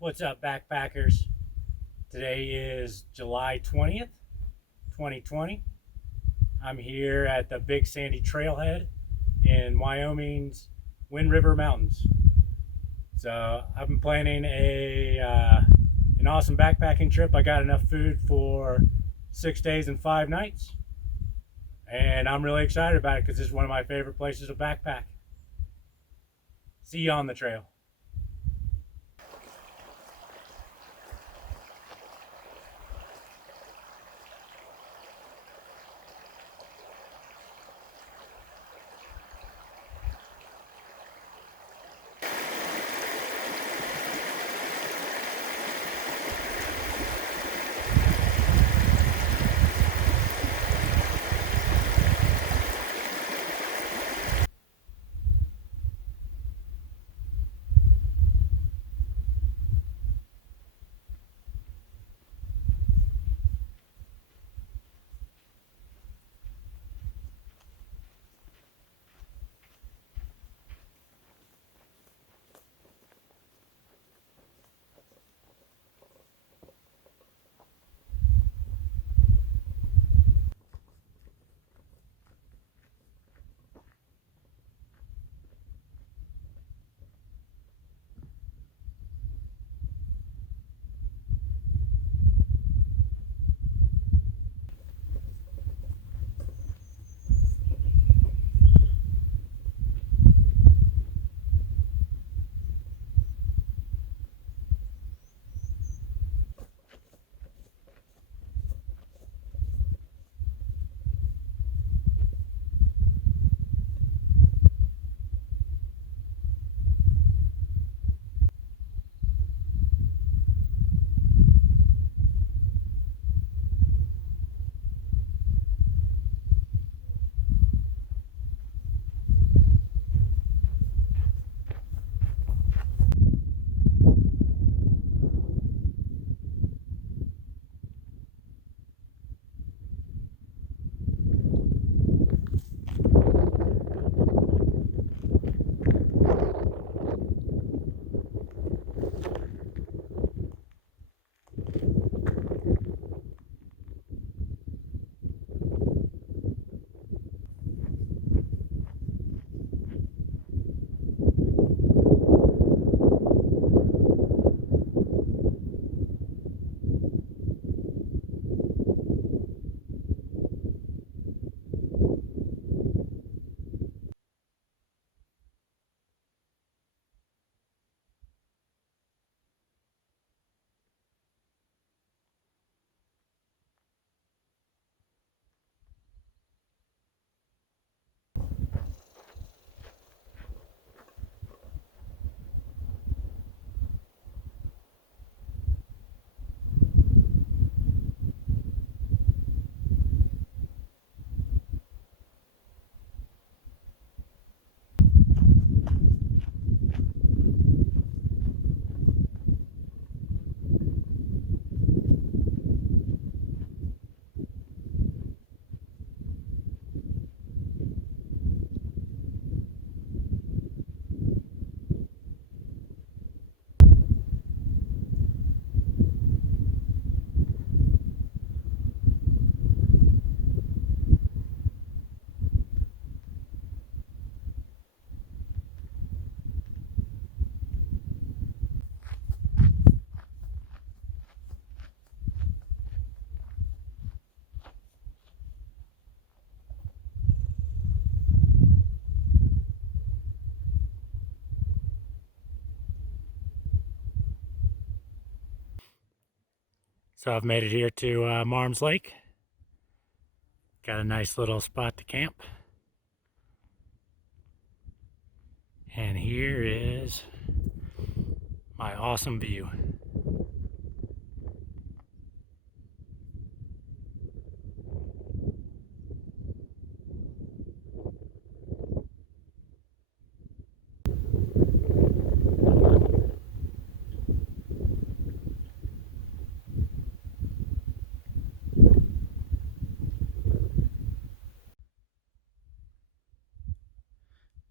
What's up, backpackers? Today is July 20th, 2020. I'm here at the Big Sandy Trailhead in Wyoming's Wind River Mountains. So I've been planning an awesome backpacking trip. I got enough food for 6 days and 5 nights, and I'm really excited about it because this is one of my favorite places to backpack. See you on the trail. So I've made it here to Marm's Lake. Got a nice little spot to camp. And here is my awesome view.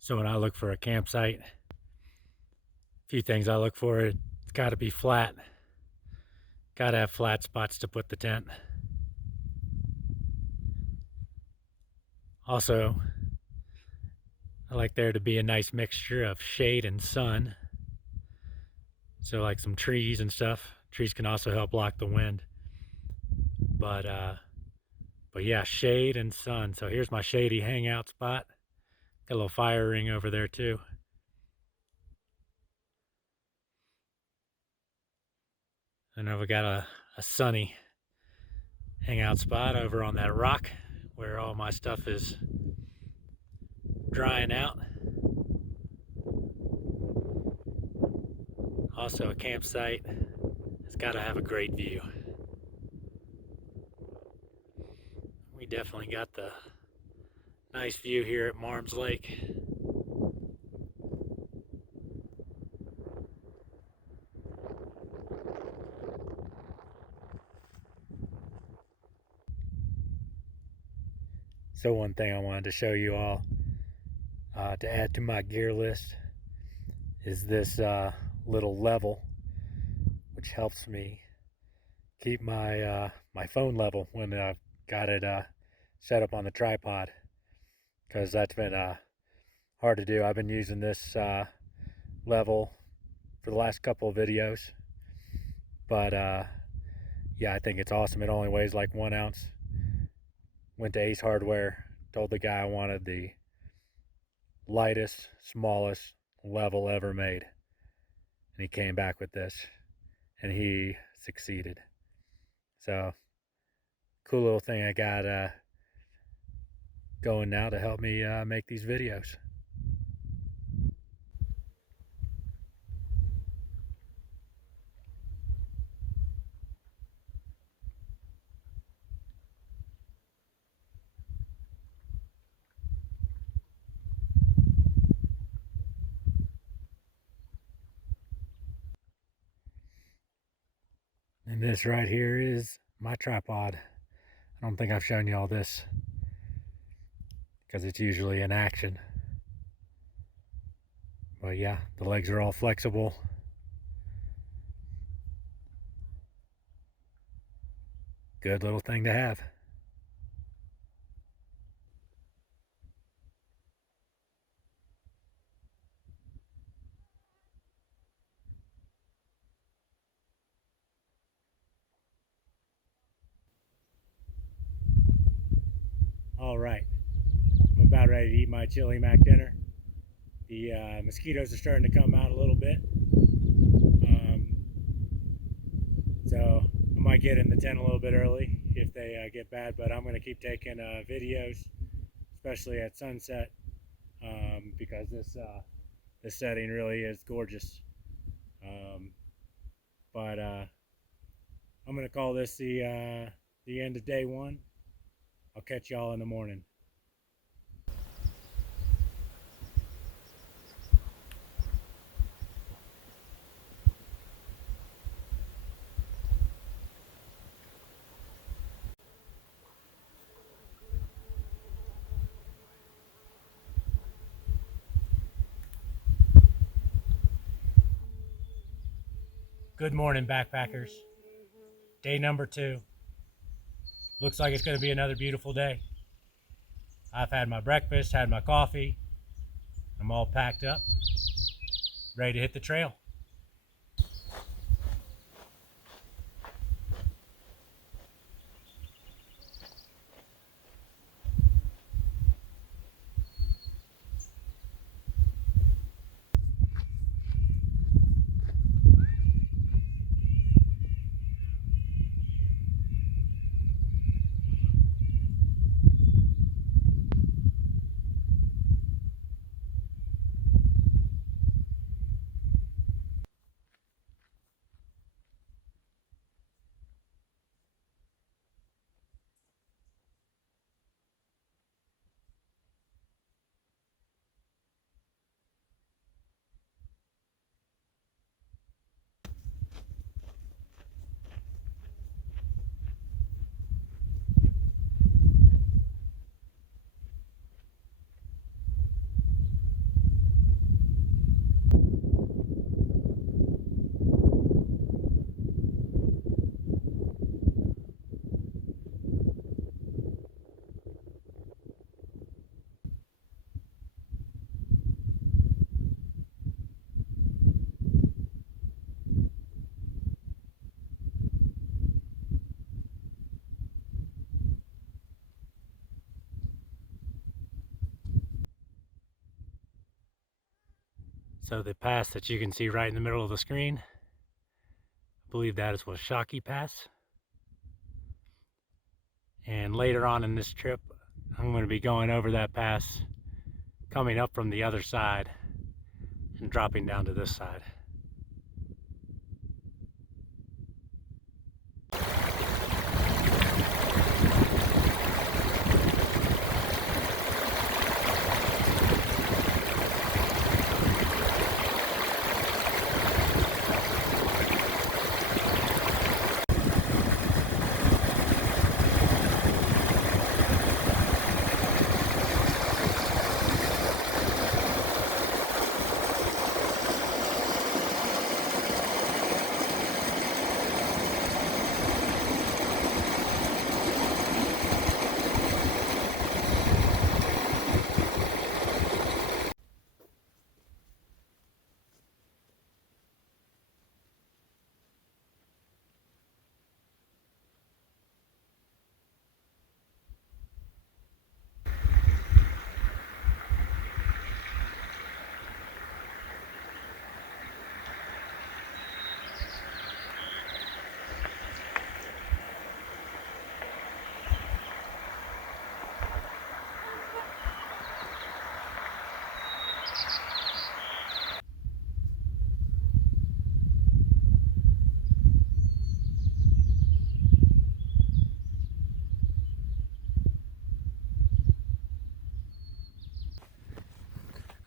So when I look for a campsite, a few things I look for. It's It's got to be flat. Got to have flat spots to put the tent. Also, I like there to be a nice mixture of shade and sun. So like some trees and stuff. Trees can also help block the wind. But yeah, shade and sun. So here's my shady hangout spot. Got a little fire ring over there too. And then we got a sunny hangout spot over on that rock where all my stuff is drying out. Also a campsite. It's got to have a great view. We definitely got the nice view here at Marm's Lake. So one thing I wanted to show you all to add to my gear list is this little level, which helps me keep my my phone level when I've got it set up on the tripod, because that's been hard to do. I've been using this level for the last couple of videos, but yeah, I think it's awesome. It only weighs like 1 ounce. Went to Ace Hardware, told the guy I wanted the lightest, smallest level ever made, and he came back with this, and he succeeded. So cool little thing I got going now to help me make these videos. And this right here is my tripod. I don't think I've shown you all this because it's usually in action. But yeah, the legs are all flexible. Good little thing to have. All right, I'm about ready to eat my chili mac dinner. The mosquitoes are starting to come out a little bit. So I might get in the tent a little bit early if they get bad, but I'm going to keep taking videos, especially at sunset, because this setting really is gorgeous. But I'm going to call this the end of day one. I'll catch y'all in the morning. Good morning, backpackers. Day number 2. Looks like it's going to be another beautiful day. I've had my breakfast, had my coffee. I'm all packed up, ready to hit the trail. So the pass that you can see right in the middle of the screen, I believe that is Oshaky Pass. And later on in this trip, I'm going to be going over that pass, coming up from the other side and dropping down to this side.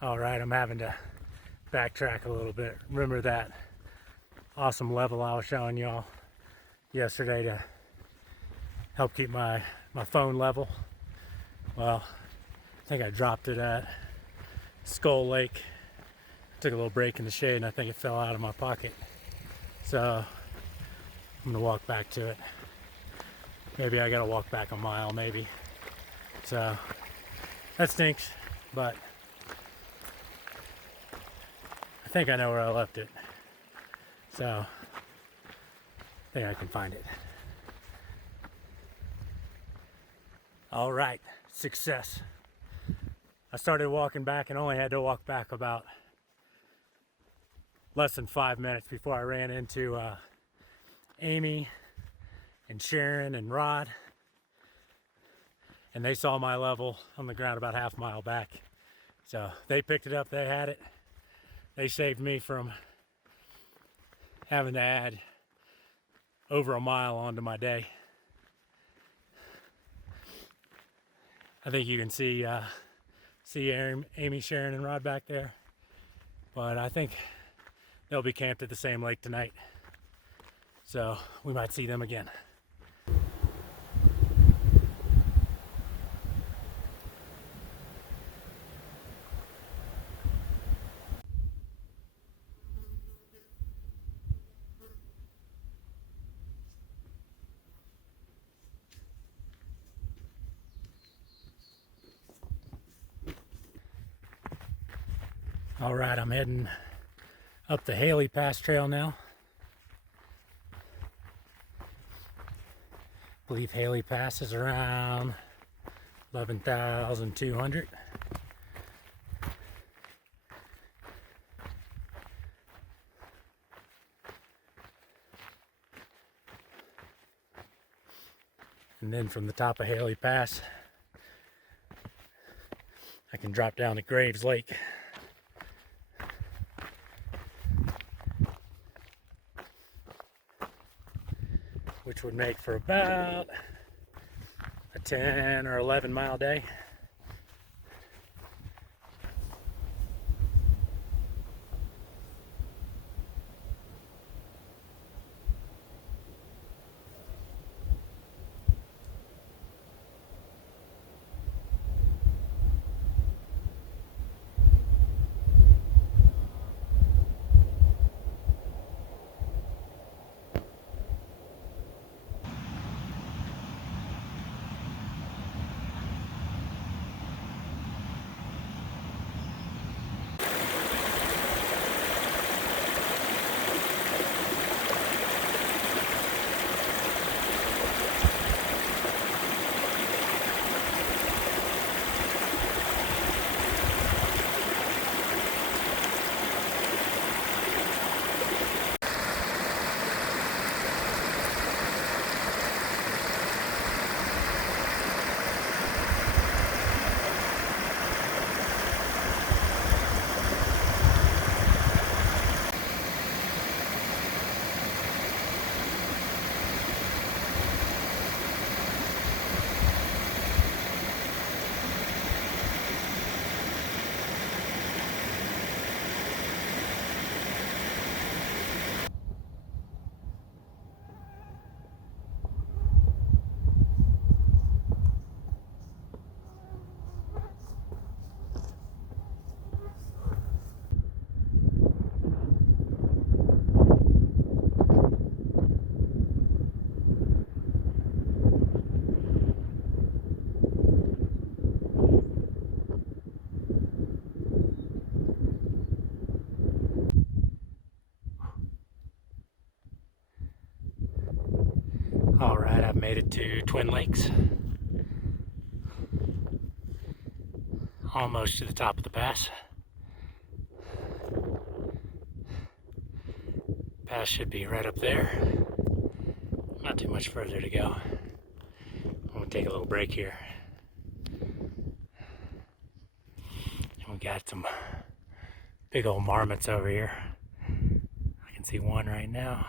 All right, I'm having to backtrack a little bit. Remember that awesome level I was showing y'all yesterday to help keep my phone level? Well, I think I dropped it at Skull Lake. Took a little break in the shade and I think it fell out of my pocket. So I'm gonna walk back to it. Maybe I gotta walk back a mile, maybe. So that stinks, but I think I know where I left it. So I think I can find it. All right, success. I started walking back and only had to walk back about less than 5 minutes before I ran into Amy and Sharon and Rod. And they saw my level on the ground about half a mile back. So they picked it up, they had it. They saved me from having to add over a mile onto my day. I think you can see Amy, Sharon, and Rod back there. But I think they'll be camped at the same lake tonight. So we might see them again. All right, I'm heading up the Hailey Pass trail now. I believe Hailey Pass is around 11,200. And then from the top of Hailey Pass, I can drop down to Graves Lake. Which would make for about a 10 or 11 mile day. I've made it to Twin Lakes. Almost to the top of the pass. Pass should be right up there. Not too much further to go. I'm gonna take a little break here. We got some big old marmots over here. I can see one right now.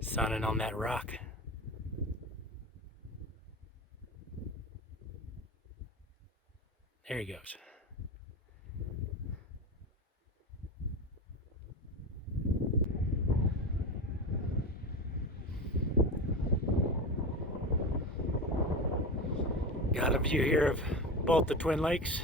Sunning on that rock. There he goes. Got a view here of both the Twin Lakes.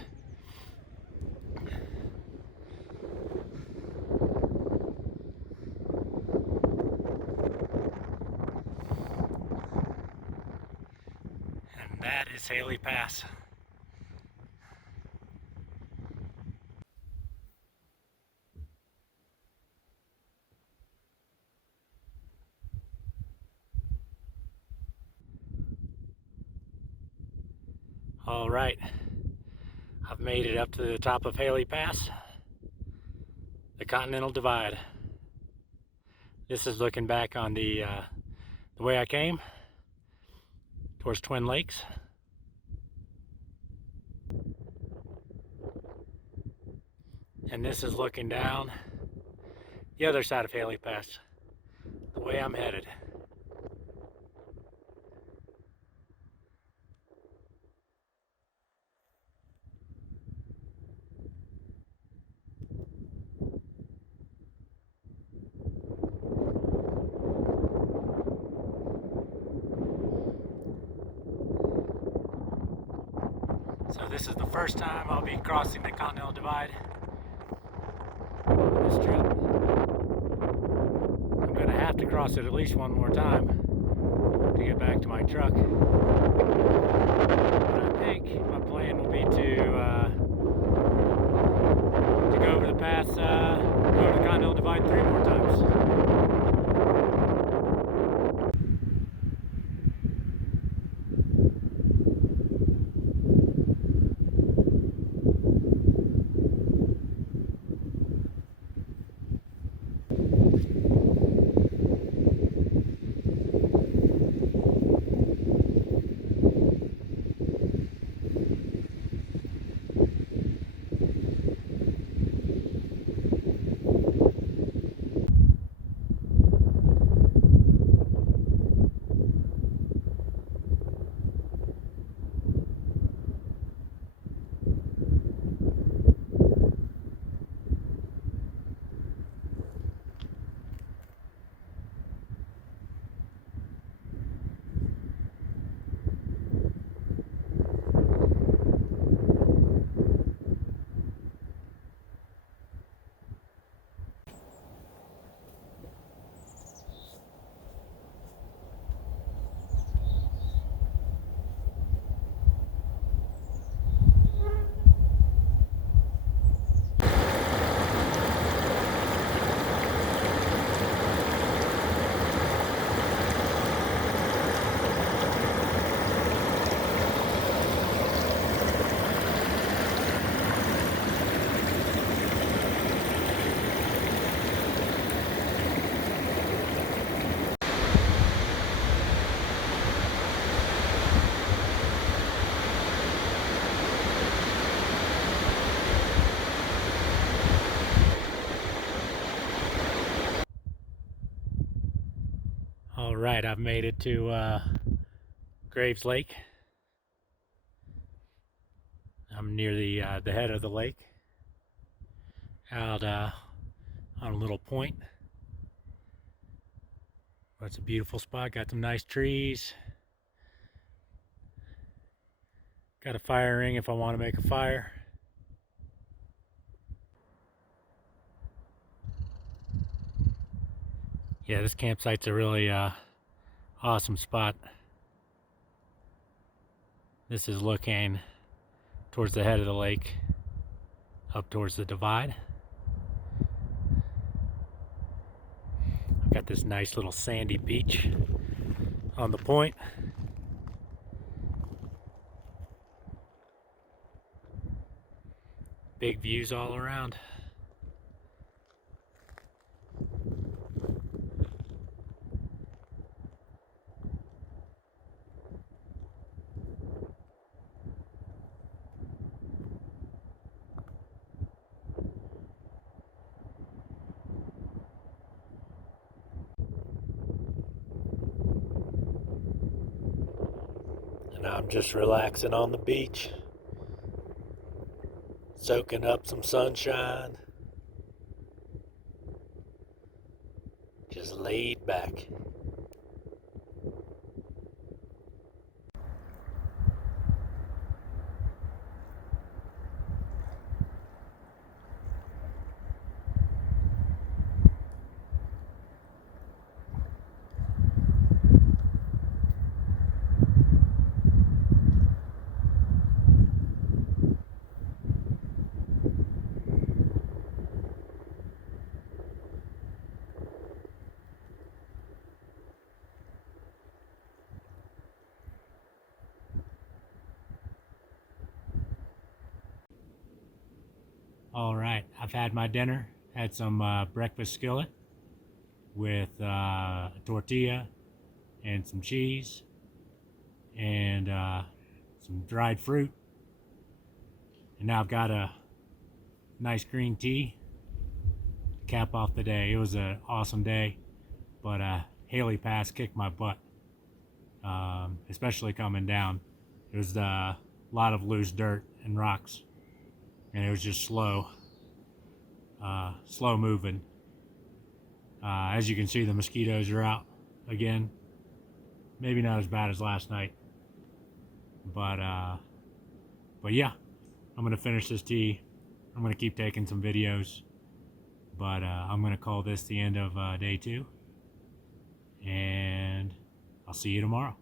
And that is Hailey Pass. All right, I've made it up to the top of Hailey Pass, the Continental Divide. This is looking back on the way I came towards Twin Lakes. And this is looking down the other side of Hailey Pass, the way I'm headed. So this is the first time I'll be crossing the Continental Divide on this trip. I'm going to have to cross it at least one more time to get back to my truck. But I think my plan will be to go over the pass, go over the Continental Divide 3 more times. All right, I've made it to Graves Lake. I'm near the head of the lake, out on a little point. But it's a beautiful spot. Got some nice trees. Got a fire ring if I want to make a fire. Yeah, this campsite's a really awesome spot. This is looking towards the head of the lake, up towards the divide. this nice little sandy beach on the point. Big views all around. And I'm just relaxing on the beach, soaking up some sunshine, just laid back. All right, I've had my dinner, had some breakfast skillet with a tortilla and some cheese and some dried fruit. And now I've got a nice green tea to cap off the day. It was an awesome day, but Hailey Pass kicked my butt, especially coming down. It was a lot of loose dirt and rocks, and it was just slow moving. As you can see, the mosquitoes are out again. Maybe not as bad as last night, but yeah, I'm gonna finish this tea. I'm gonna keep taking some videos, but I'm gonna call this the end of day 2, and I'll see you tomorrow.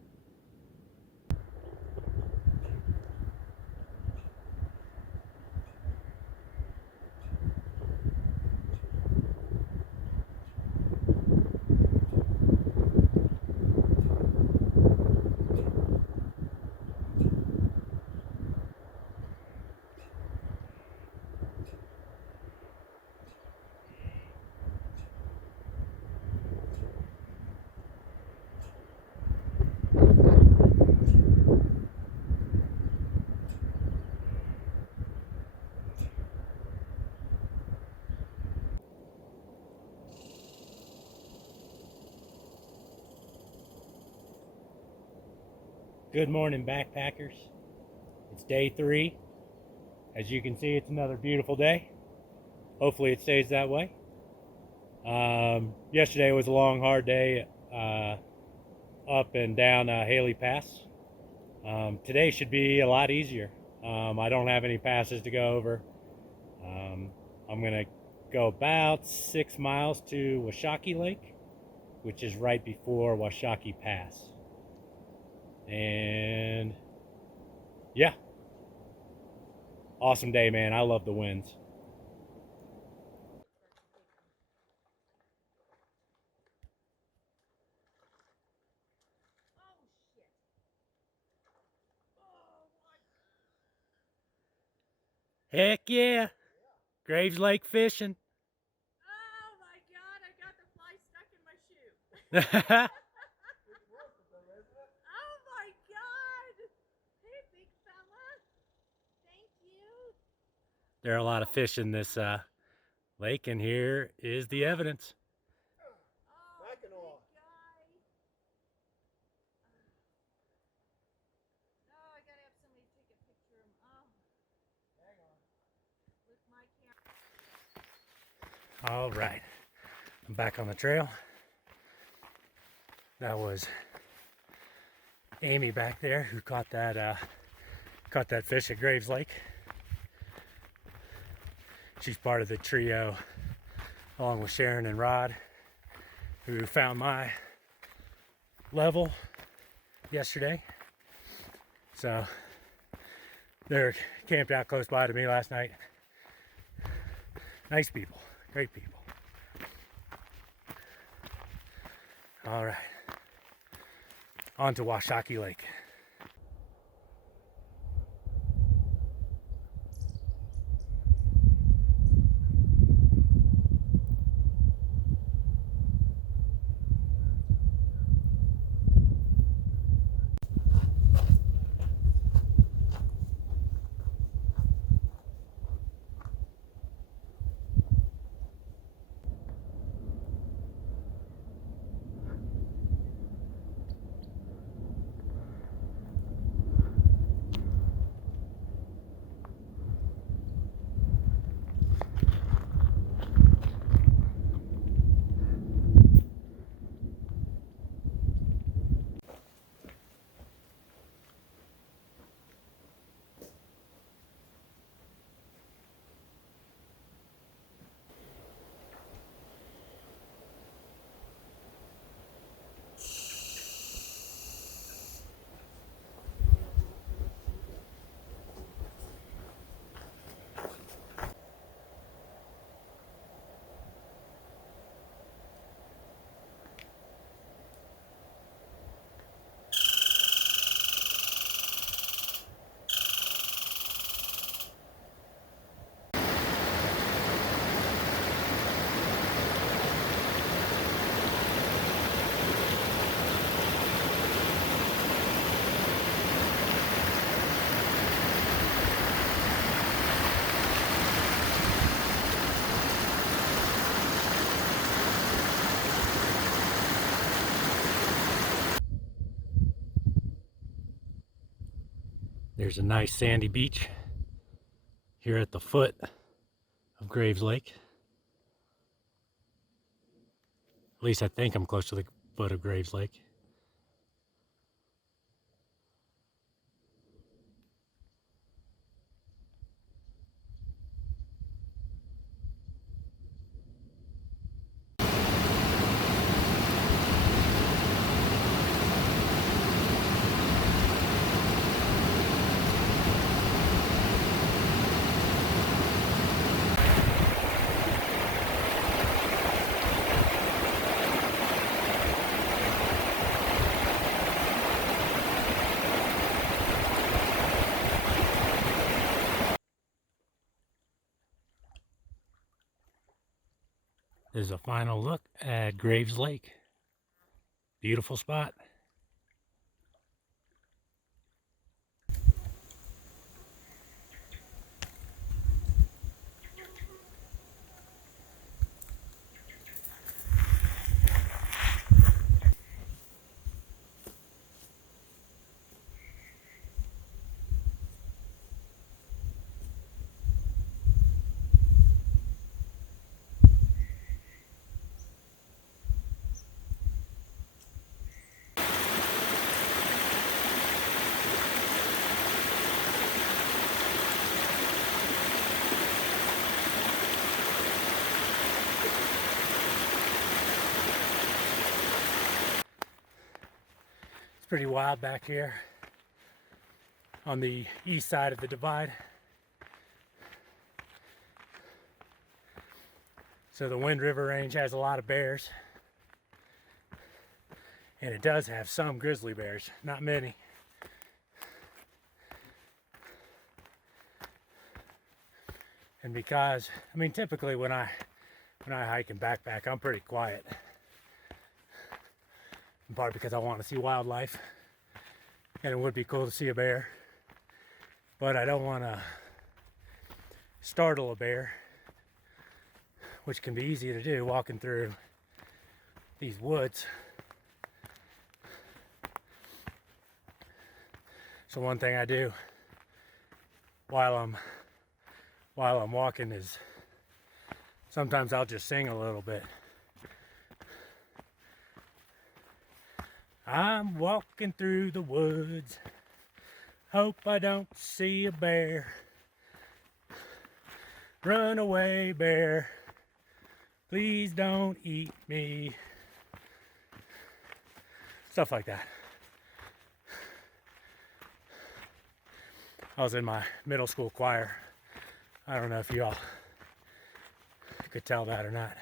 Good morning, backpackers. It's day 3. As you can see, it's another beautiful day. Hopefully it stays that way. Yesterday was a long, hard day up and down Hailey Pass. Today should be a lot easier. I don't have any passes to go over. I'm gonna go about 6 miles to Oshaky Lake, which is right before Washakie Pass. And yeah, awesome day, man. I love the winds. Heck yeah. Graves Lake fishing. Oh my God, I got the fly stuck in my shoe. Oh my God. Hey, big fella. Thank you. There are a lot of fish in this lake, and here is the evidence. Oh, big guy. Oh, I gotta have somebody take a picture of him. Oh. Hang on. With my camera. All right, I'm back on the trail. That was Amy back there who caught that fish at Graves Lake. She's part of the trio, along with Sharon and Rod, who found my level yesterday. So they're camped out close by to me last night. Nice people, great people. All right, on to Oshaky Lake. There's a nice sandy beach here at the foot of Graves Lake. At least I think I'm close to the foot of Graves Lake. This is a final look at Graves Lake. Beautiful spot. It's pretty wild back here on the east side of the divide. So the Wind River Range has a lot of bears. And it does have some grizzly bears, not many. And because, I mean, typically when I hike and backpack, I'm pretty quiet. In part because I want to see wildlife, and it would be cool to see a bear, but I don't want to startle a bear, which can be easy to do walking through these woods. So one thing I do while I'm walking is sometimes I'll just sing a little bit. I'm walking through the woods, hope I don't see a bear. Run away, bear, please don't eat me. Stuff like that. I was in my middle school choir. I don't know if y'all could tell that or not.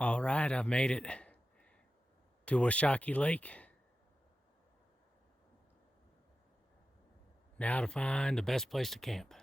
All right, I've made it to Oshaky Lake. Now to find the best place to camp.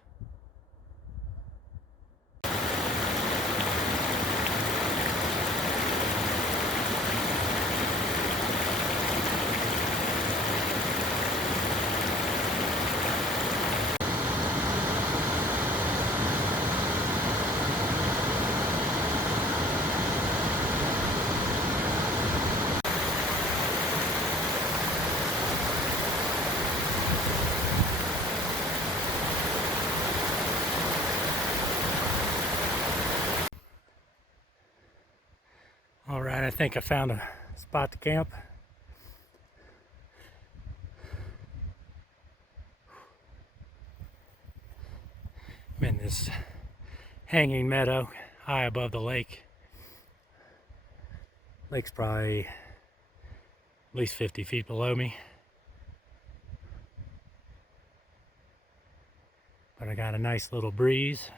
All right, I think I found a spot to camp. I'm in this hanging meadow high above the lake. Lake's probably at least 50 feet below me. But I got a nice little breeze.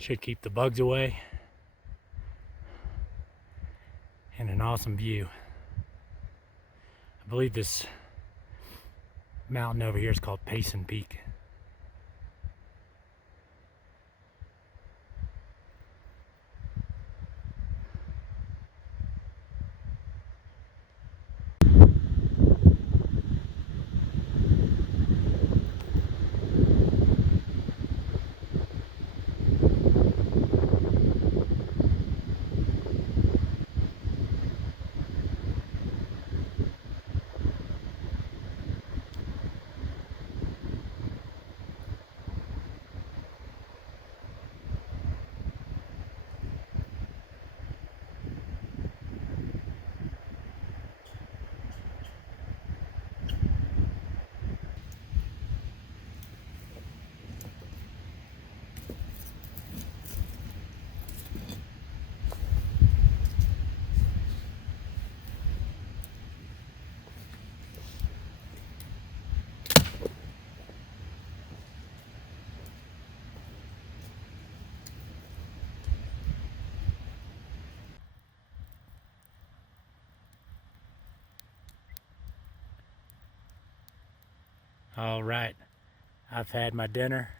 Should keep the bugs away. And an awesome view. I believe this mountain over here is called Payson Peak. All right, I've had my dinner.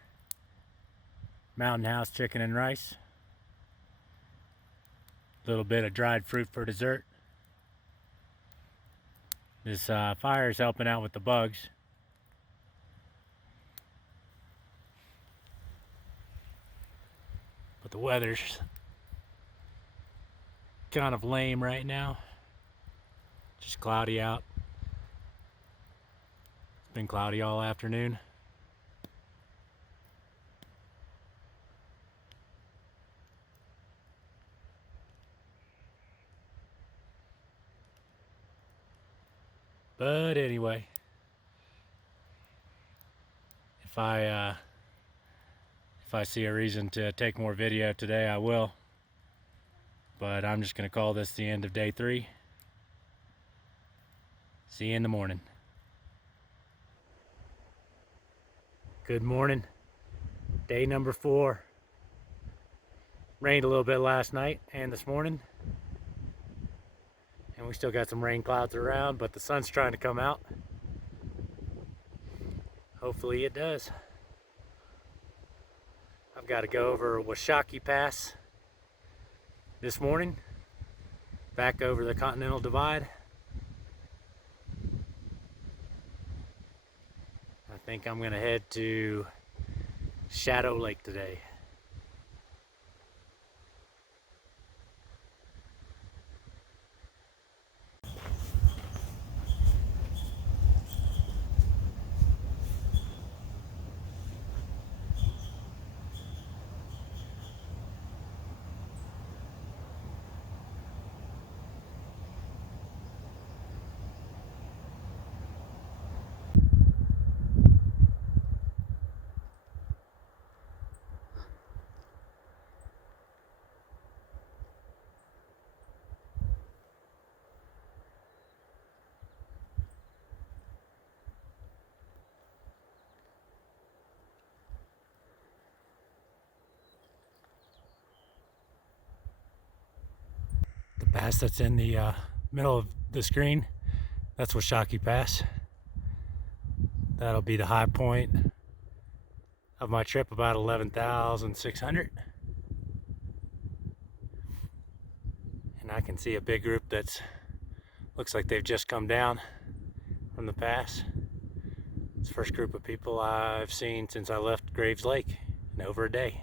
Mountain House chicken and rice. A little bit of dried fruit for dessert. This fire is helping out with the bugs. But the weather's kind of lame right now. Just cloudy out. It's been cloudy all afternoon. But anyway, if I see a reason to take more video today, I will. But I'm just gonna call this the end of day 3. See you in the morning. Good morning. Day number 4. Rained a little bit last night and this morning. And we still got some rain clouds around, but the sun's trying to come out. Hopefully it does. I've got to go over Washaky Pass this morning, back over the Continental Divide. I think I'm going to head to Shadow Lake today. pass that's in the middle of the screen, that's Oshaky Pass. That'll be the high point of my trip, about 11,600. And I can see a big group that's looks like they've just come down from the pass. It's the first group of people I've seen since I left Graves Lake in over a day.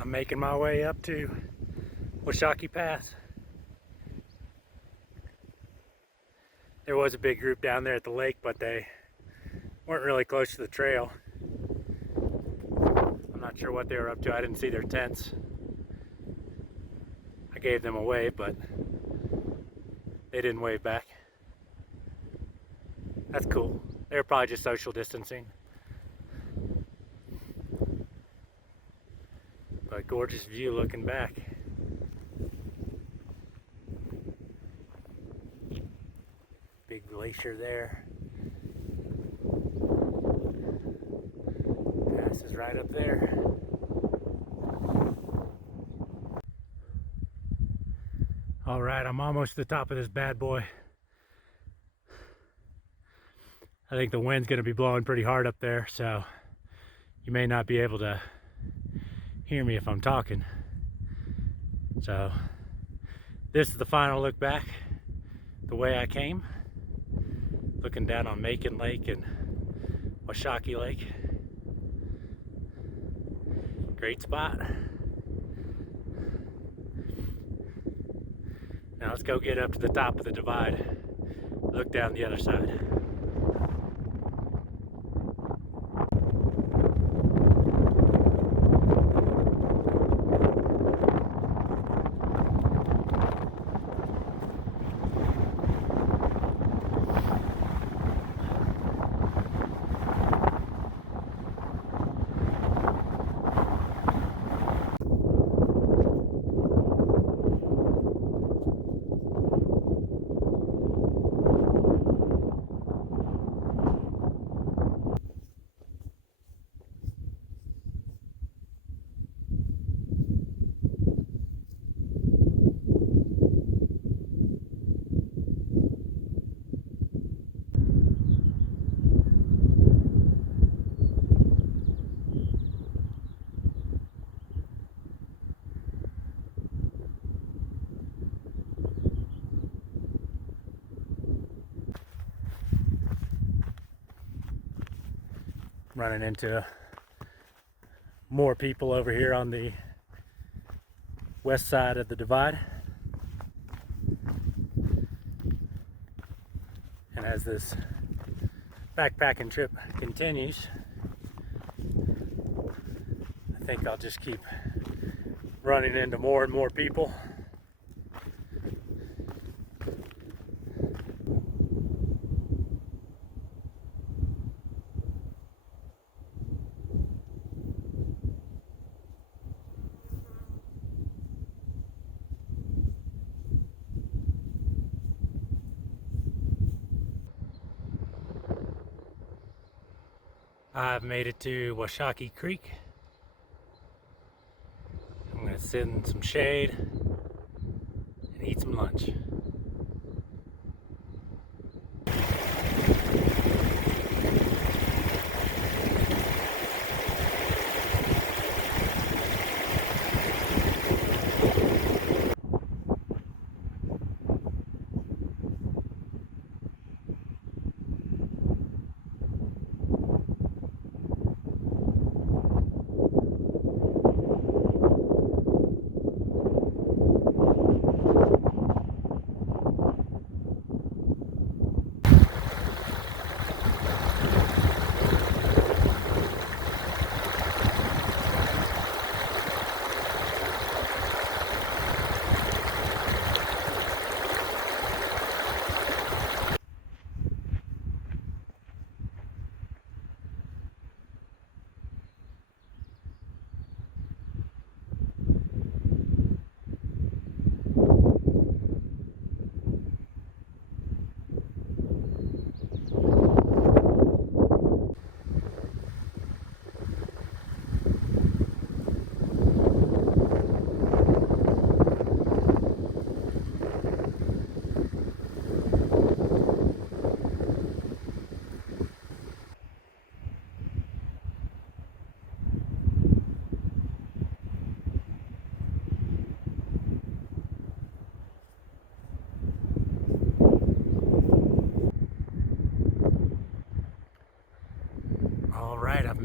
I'm making my way up to Oshaky Pass. There was a big group down there at the lake, but they weren't really close to the trail. I'm not sure what they were up to. I didn't see their tents. I gave them a wave, but they didn't wave back. That's cool. They were probably just social distancing. But gorgeous view looking back. Big glacier there. Pass is right up there. All right, I'm almost to the top of this bad boy. I think the wind's gonna be blowing pretty hard up there, so you may not be able to hear me if I'm talking. So this is the final look back the way I came, looking down on Macon Lake and Washakie Lake. Great spot. Now let's go get up to the top of the divide, look down the other side. Running into more people over here on the west side of the divide. And as this backpacking trip continues, I think I'll just keep running into more and more people. I've made it to Washakie Creek. I'm gonna sit in some shade and eat some lunch.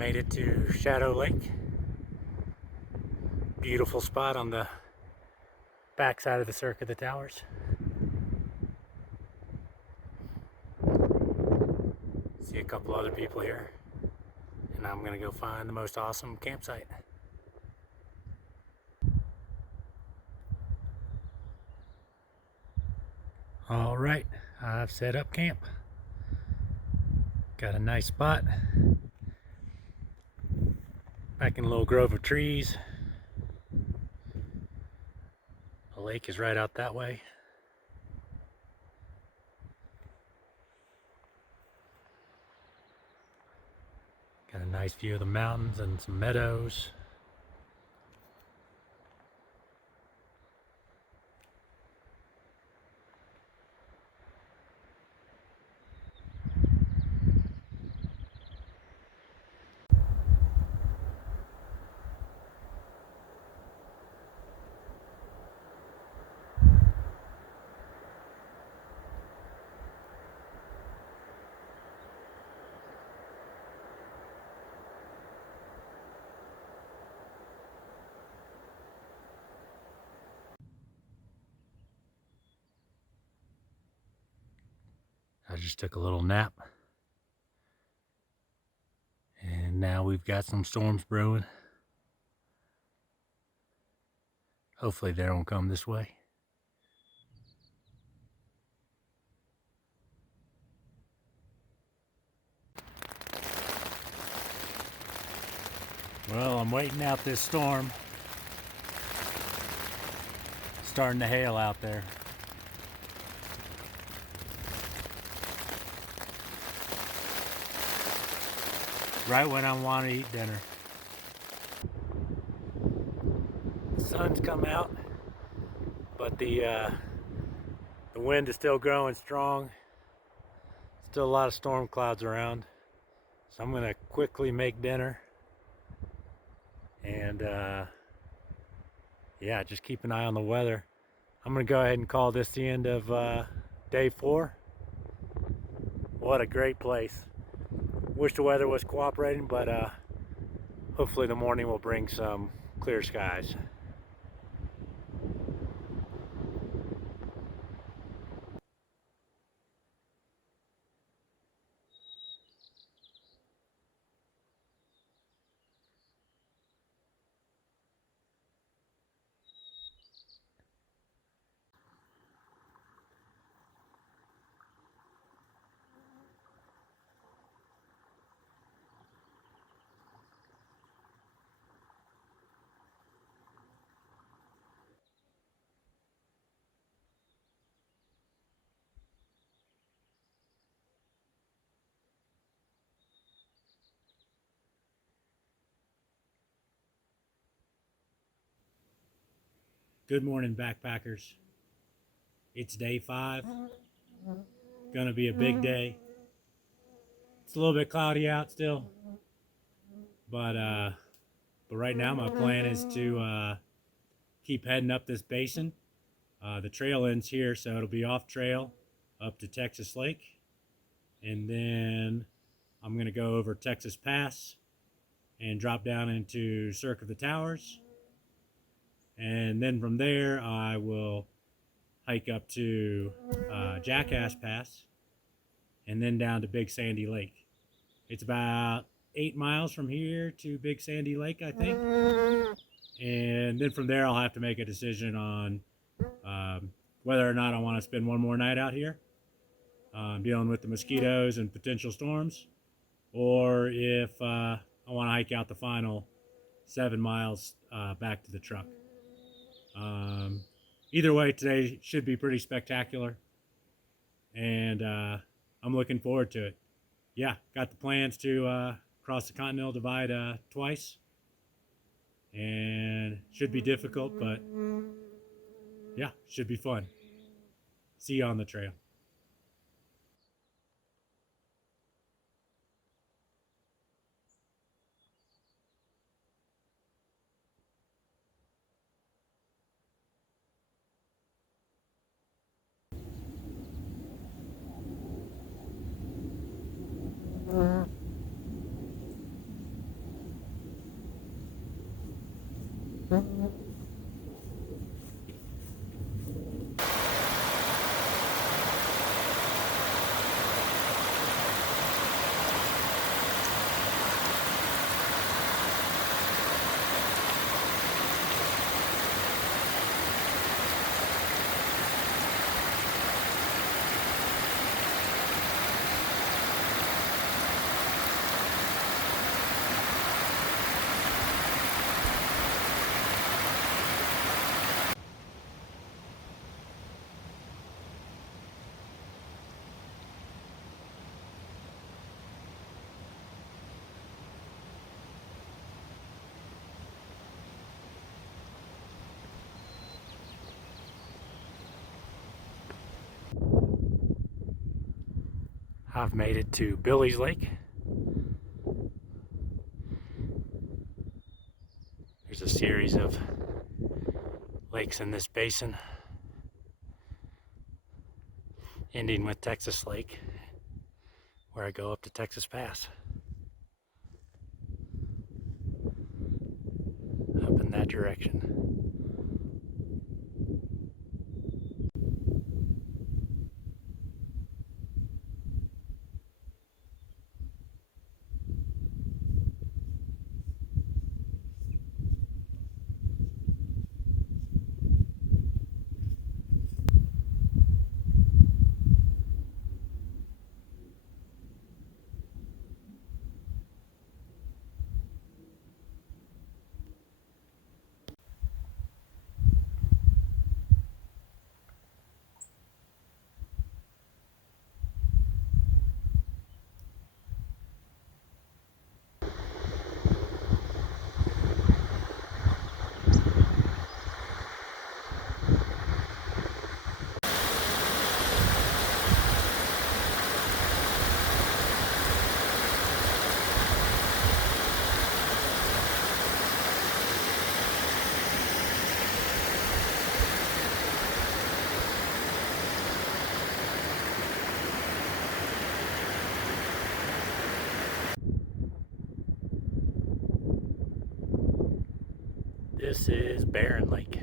Made it to Shadow Lake. Beautiful spot on the backside of the Cirque of the Towers. See a couple other people here. And I'm gonna go find the most awesome campsite. All right, I've set up camp. Got a nice spot. Back in a little grove of trees. The lake is right out that way. Got a nice view of the mountains and some meadows. I just took a little nap. And now we've got some storms brewing. Hopefully they don't come this way. Well, I'm waiting out this storm. It's starting to hail out there. Right when I want to eat dinner. The sun's come out, but the wind is still growing strong. Still a lot of storm clouds around. So I'm gonna quickly make dinner. And yeah, just keep an eye on the weather. I'm gonna go ahead and call this the end of day 4. What a great place. Wish the weather was cooperating, but hopefully the morning will bring some clear skies. Good morning, backpackers. It's day 5. Gonna be a big day. It's a little bit cloudy out still, but right now my plan is to keep heading up this basin. The trail ends here, so it'll be off trail up to Texas Lake, and then I'm gonna go over Texas Pass and drop down into Cirque of the Towers, and then from there I will hike up to Jackass Pass, and then down to Big Sandy Lake. It's about 8 miles from here to Big Sandy Lake, I think. And then from there I'll have to make a decision on whether or not I want to spend one more night out here dealing with the mosquitoes and potential storms, or if I want to hike out the final 7 miles back to the truck. Either way, today should be pretty spectacular, and I'm looking forward to it. Yeah, got the plans to cross the Continental Divide twice, and should be difficult, but yeah, should be fun. See you on the trail. I've made it to Billy's Lake. There's a series of lakes in this basin, ending with Texas Lake, where I go up to Texas Pass. Up in that direction. This is Barren Lake.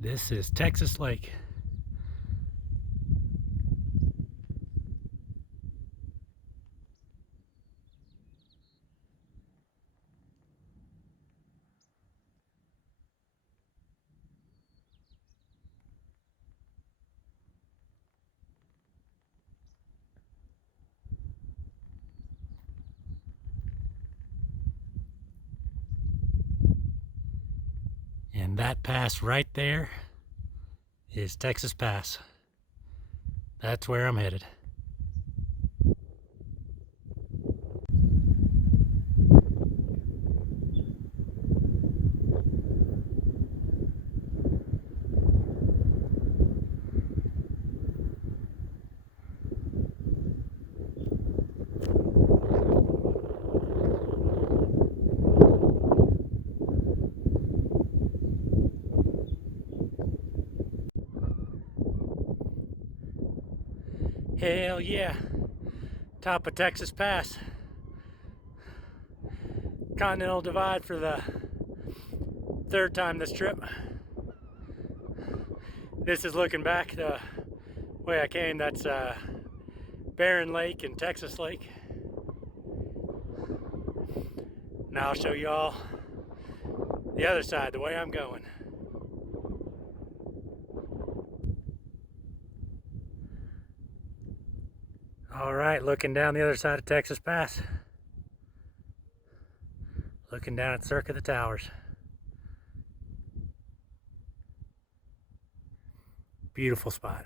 This is Texas Lake. And that pass right there is Texas Pass. That's where I'm headed. Hell yeah, top of Texas Pass. Continental Divide for the third time this trip. This is looking back the way I came. That's Barren Lake and Texas Lake. Now I'll show you all the other side, the way I'm going. All right, looking down the other side of Texas Pass. Looking down at Cirque of the Towers. Beautiful spot.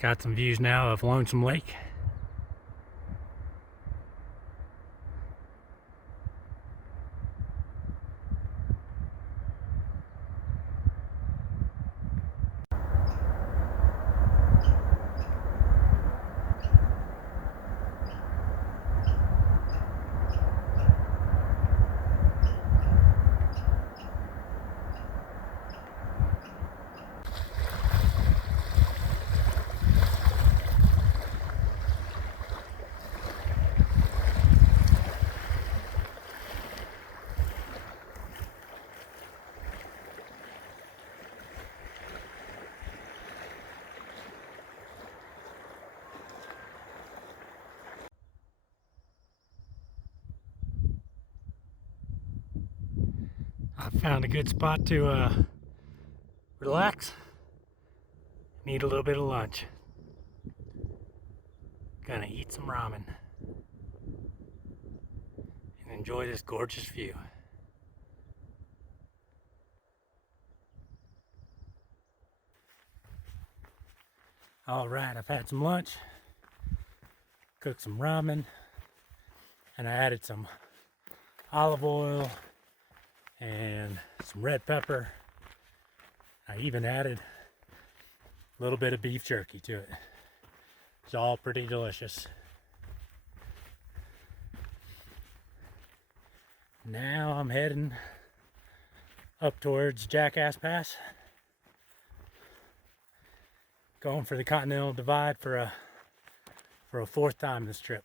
Got some views now of Lonesome Lake. I found a good spot to relax, need a little bit of lunch. Gonna eat some ramen and enjoy this gorgeous view. All right, I've had some lunch, cooked some ramen, and I added some olive oil and some red pepper. I even added a little bit of beef jerky to it. It's all pretty delicious. Now I'm heading up towards Jackass Pass. Going for the Continental Divide for a fourth time this trip.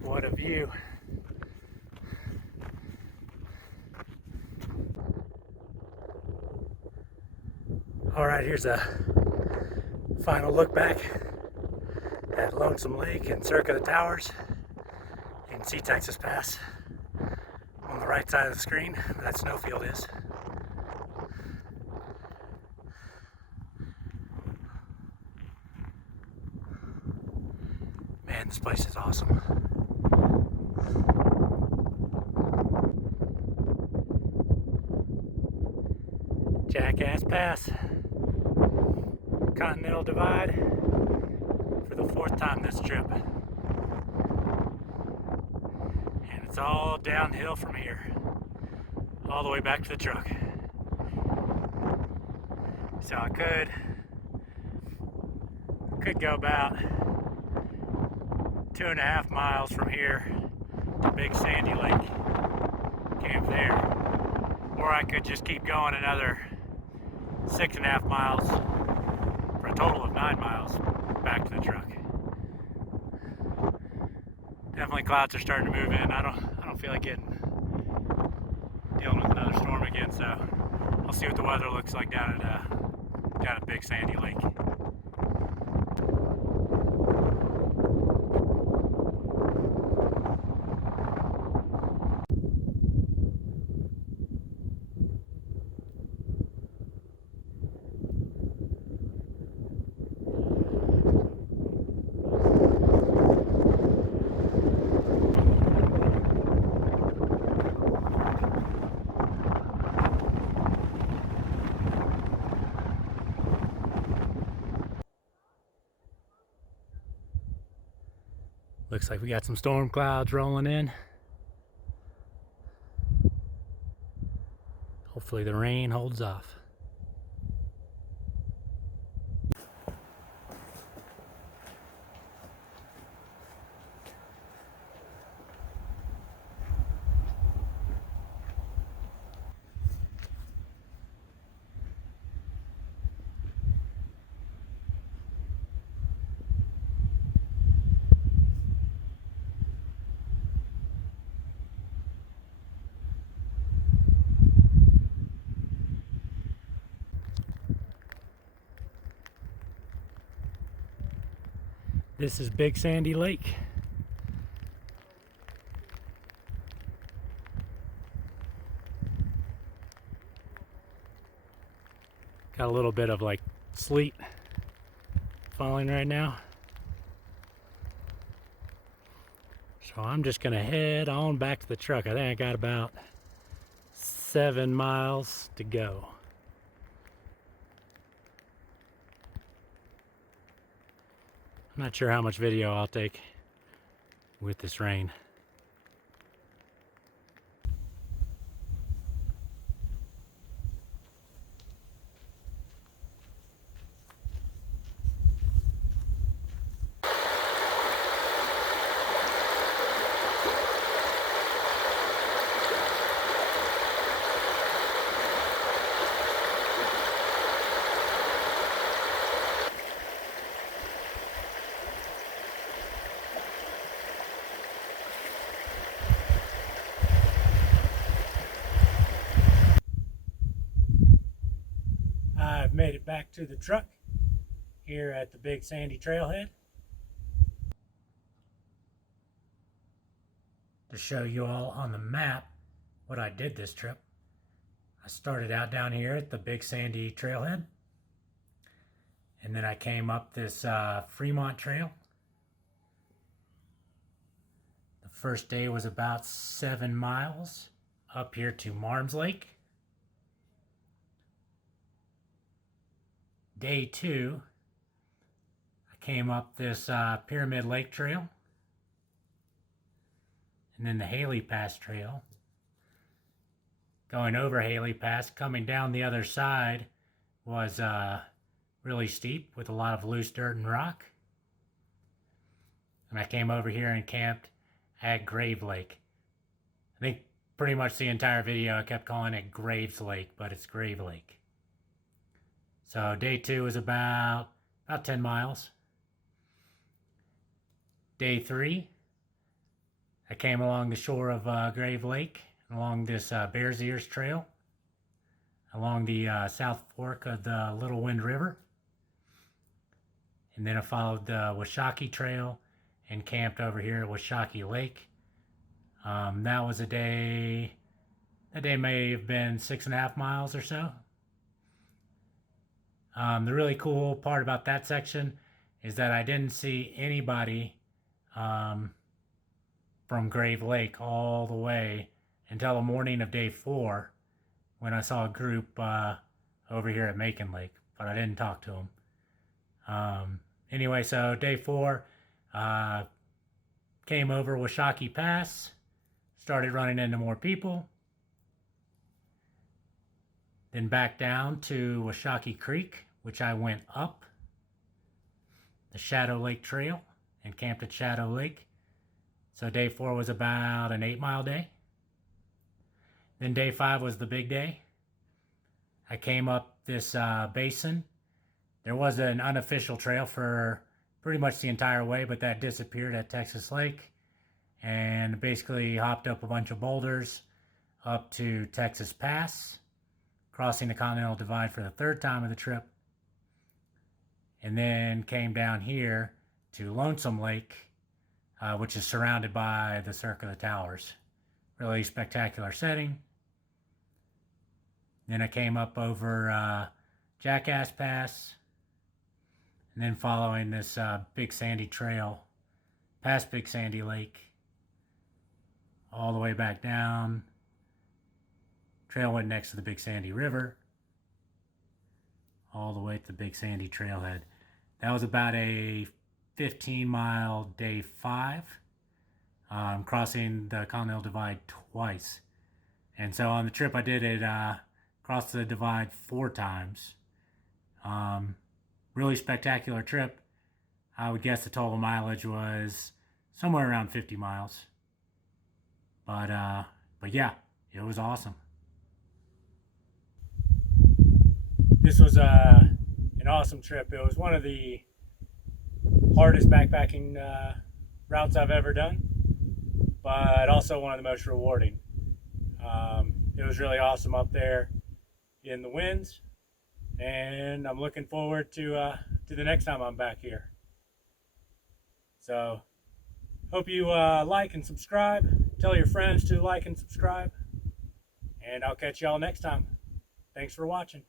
What a view. All right, here's a final look back at Lonesome Lake and Cirque of the Towers. You can see Texas Pass on the right side of the screen, where that snowfield is. Man, this place is awesome. Jackass Pass, Continental Divide, for the fourth time this trip. And it's all downhill from here, all the way back to the truck. So I could go about 2.5 miles from here to Big Sandy Lake, camp there. Or I could just keep going another 6.5 miles for a total of 9 miles back to the truck. Definitely clouds are starting to move in. I don't feel like dealing with another storm again, so I'll see what the weather looks like down at Big Sandy Lake. Looks like we got some storm clouds rolling in. Hopefully the rain holds off. This is Big Sandy Lake. Got a little bit of like sleet falling right now. So I'm just gonna head on back to the truck. I think I got about 7 miles to go. I'm not sure how much video I'll take with this rain. I've made it back to the truck here at the Big Sandy Trailhead. To show you all on the map what I did this trip. I started out down here at the Big Sandy Trailhead, and then I came up this Fremont Trail. The first day was about 7 miles up here to Marm's Lake. Day 2, I came up this Pyramid Lake Trail, and then the Hailey Pass Trail. Going over Hailey Pass, coming down the other side was really steep with a lot of loose dirt and rock. And I came over here and camped at Grave Lake. I think pretty much the entire video I kept calling it Graves Lake, but it's Grave Lake. So day 2 was about 10 miles. Day 3, I came along the shore of Grave Lake, along this Bears Ears Trail, along the South Fork of the Little Wind River. And then I followed the Washakie Trail and camped over here at Washakie Lake. That was a day, that day may have been 6.5 miles or so. The really cool part about that section is that I didn't see anybody from Grave Lake all the way until the morning of day 4, when I saw a group over here at Macon Lake, but I didn't talk to them. Anyway, so day 4, came over Oshaky Pass, started running into more people, then back down to Washakie Creek, which I went up the Shadow Lake Trail and camped at Shadow Lake. So day 4 was about an 8-mile day. Then day 5 was the big day. I came up this basin. There was an unofficial trail for pretty much the entire way, but that disappeared at Texas Lake, and basically hopped up a bunch of boulders up to Texas Pass, crossing the Continental Divide for the 3rd time of the trip, and then came down here to Lonesome Lake, which is surrounded by the Cirque of the Towers. Really spectacular setting. Then I came up over Jackass Pass, and then following this Big Sandy Trail, past Big Sandy Lake, all the way back down. Trail went next to the Big Sandy River, all the way to the Big Sandy Trailhead. That was about a 15-mile day 5, crossing the Continental Divide twice. And so on the trip I did it, crossed the divide 4 times. Really spectacular trip. I would guess the total mileage was somewhere around 50 miles. But yeah, it was awesome. This was an awesome trip. It was one of the hardest backpacking routes I've ever done, but also one of the most rewarding. It was really awesome up there in the winds, and I'm looking forward to the next time I'm back here. So hope you like and subscribe. Tell your friends to like and subscribe. And I'll catch y'all next time. Thanks for watching.